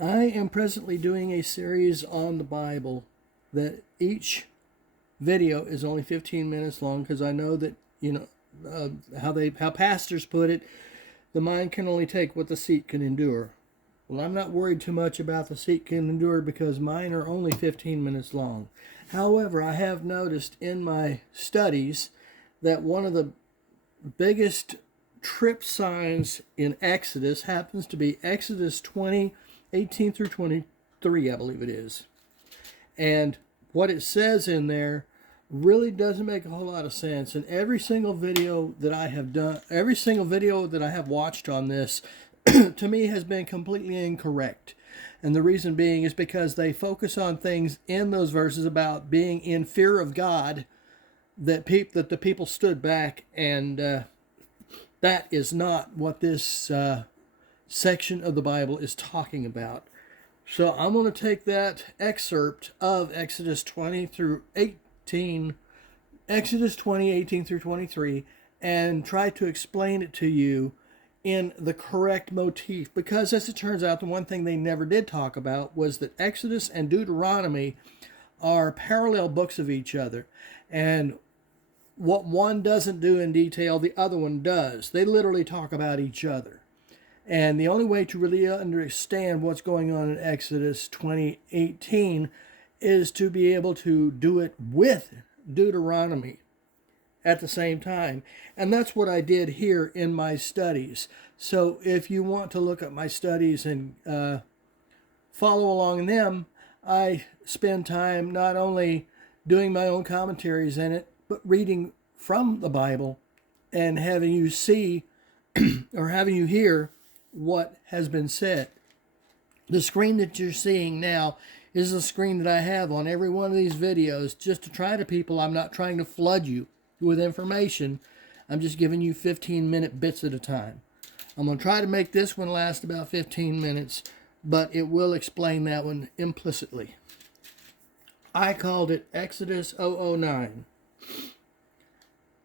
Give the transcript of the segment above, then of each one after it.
I am presently doing a series on the Bible that each video is only 15 minutes long because I know that, how pastors put it, the mind can only take what the seat can endure. Well, I'm not worried too much about the seat can endure because mine are only 15 minutes long. However, I have noticed in my studies that one of the biggest trip signs in Exodus happens to be Exodus 20:18 through 23, I believe it is. And what it says in there really doesn't make a whole lot of sense. And every single video that I have done, every single video that I have watched on this, to me has been completely incorrect. And the reason being is because they focus on things in those verses about being in fear of God, that the people stood back, and that is not what this section of the Bible is talking about. So I'm going to take that excerpt of Exodus 18 through 23, and try to explain it to you in the correct motif. Because as it turns out, the one thing they never did talk about was that Exodus and Deuteronomy are parallel books of each other. And what one doesn't do in detail, the other one does. They literally talk about each other. And the only way to really understand what's going on in Exodus 20:18 is to be able to do it with Deuteronomy at the same time. And that's what I did here in my studies. So if you want to look at my studies and follow along in them, I spend time not only doing my own commentaries in it, but reading from the Bible and having you see or having you hear what has been said. The screen that you're seeing now is the screen that I have on every one of these videos, just to try to people. I'm not trying to flood you with information. I'm just giving you 15-minute bits at a time. I'm going to try to make this one last about 15 minutes, but it will explain that one implicitly. I called it Exodus 009.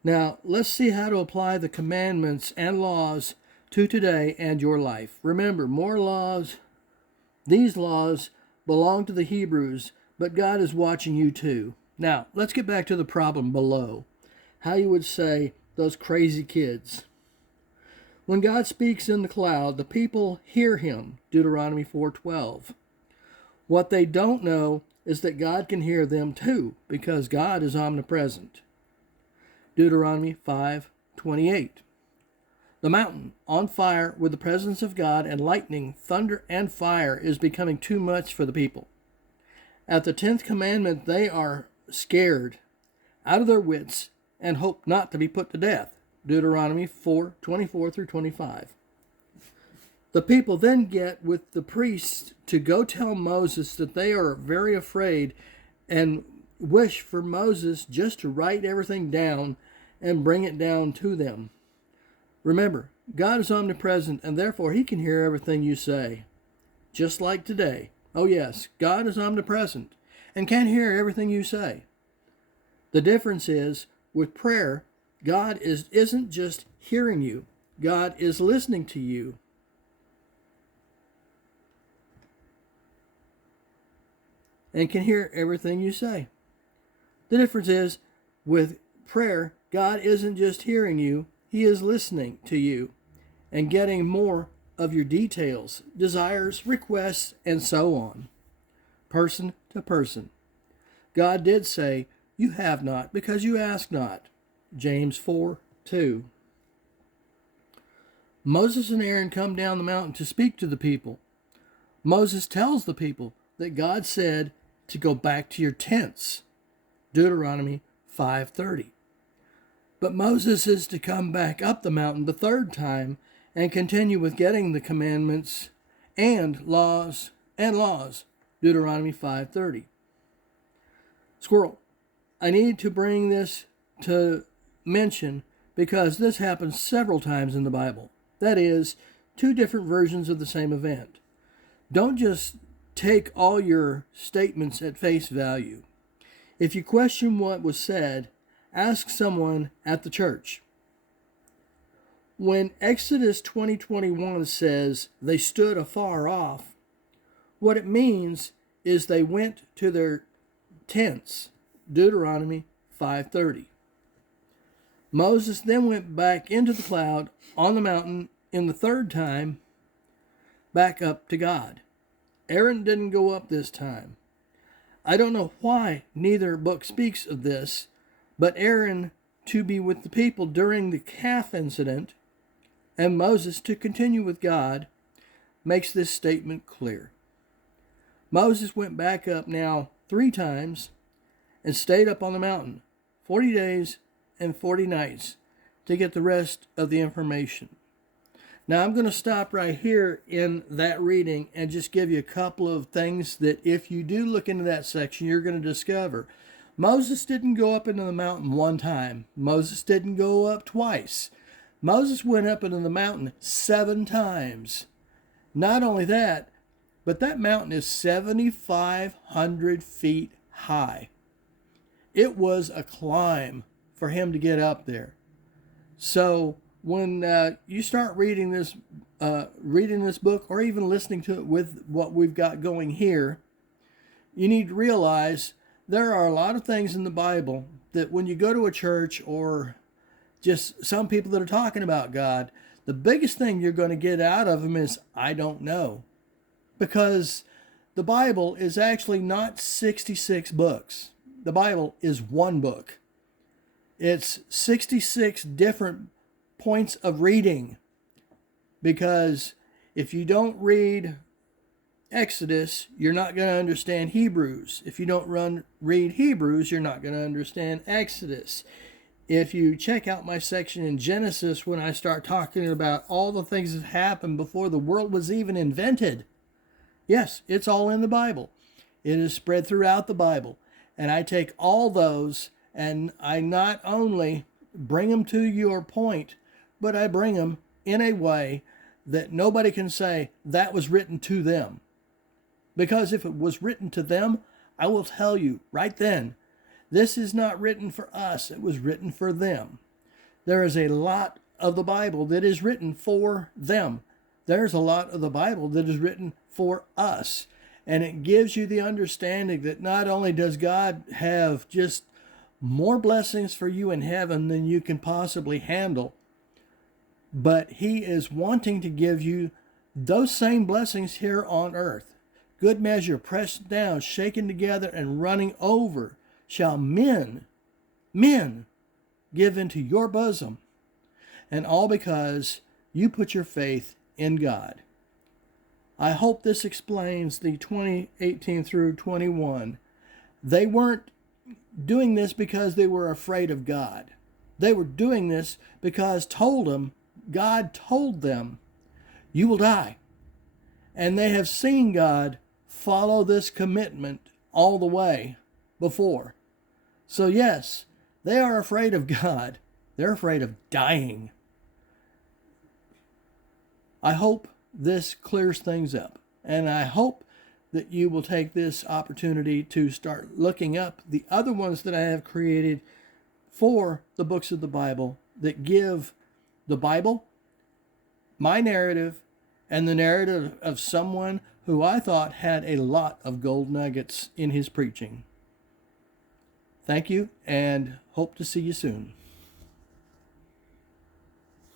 Now, let's see how to apply the commandments and laws to today and your life. Remember, more laws, these laws belong to the Hebrews, but God is watching you too. Now, let's get back to the problem below. How you would say, those crazy kids. When God speaks in the cloud, the people hear him, Deuteronomy 4:12. What they don't know is that God can hear them too, because God is omnipresent. Deuteronomy 5:28. The mountain on fire with the presence of God, and lightning, thunder, and fire is becoming too much for the people. At the 10th commandment, they are scared, out of their wits, and hope not to be put to death. Deuteronomy 4:24 through 25. The people then get with the priests to go tell Moses that they are very afraid and wish for Moses just to write everything down and bring it down to them. Remember, God is omnipresent, and therefore he can hear everything you say. Just like today. Oh yes, God is omnipresent and can hear everything you say. The difference is, with prayer, God isn't just hearing you. God is listening to you. And can hear everything you say. The difference is, with prayer, God isn't just hearing you, he is listening to you and getting more of your details, desires, requests, and so on, person to person. God did say, you have not because you ask not. James 4:2. Moses and Aaron come down the mountain to speak to the people. Moses tells the people that God said to go back to your tents. Deuteronomy 5:30. But Moses is to come back up the mountain the third time and continue with getting the commandments and laws. Deuteronomy 5:30. Squirrel, I need to bring this to mention because this happens several times in the Bible. That is, two different versions of the same event. Don't just take all your statements at face value. If you question what was said, ask someone at the church. When Exodus 20:21 says they stood afar off, What it means is they went to their tents, Deuteronomy 5:30. Moses then went back into the cloud on the mountain in the third time, back up to God. Aaron didn't go up this time. I don't know why neither book speaks of this, but Aaron to be with the people during the calf incident and Moses to continue with God makes this statement clear. Moses went back up now 3 times and stayed up on the mountain 40 days and 40 nights to get the rest of the information. Now I'm going to stop right here in that reading and just give you a couple of things that if you do look into that section, you're going to discover. Moses didn't go up into the mountain 1 time. Moses didn't go up twice. Moses went up into the mountain 7 times. Not only that, but that mountain is 7,500 feet high. It was a climb for him to get up there. So when you start reading this book, or even listening to it with what we've got going here, you need to realize there are a lot of things in the Bible that when you go to a church or just some people that are talking about God, the biggest thing you're going to get out of them is, I don't know. Because the Bible is actually not 66 books. The Bible is 1 book. It's 66 different points of reading. Because if you don't read Exodus, you're not going to understand Hebrews. If you don't read Hebrews, you're not going to understand Exodus. If you check out my section in Genesis when I start talking about all the things that happened before the world was even invented, yes, it's all in the Bible. It is spread throughout the Bible. And I take all those and I not only bring them to your point, but I bring them in a way that nobody can say that was written to them. Because if it was written to them, I will tell you right then, this is not written for us. It was written for them. There is a lot of the Bible that is written for them. There's a lot of the Bible that is written for us. And it gives you the understanding that not only does God have just more blessings for you in heaven than you can possibly handle, but He is wanting to give you those same blessings here on earth. Good measure, pressed down, shaken together, and running over, shall men give into your bosom. And all because you put your faith in God. I hope this explains the 2018 through 21. They weren't doing this because they were afraid of God. They were doing this because God told them, you will die. And they have seen God follow this commitment all the way before. So yes, they are afraid of God. They're afraid of dying. I hope this clears things up. And I hope that you will take this opportunity to start looking up the other ones that I have created for the books of the Bible that give the Bible, my narrative, and the narrative of someone who I thought had a lot of gold nuggets in his preaching. Thank you, and hope to see you soon.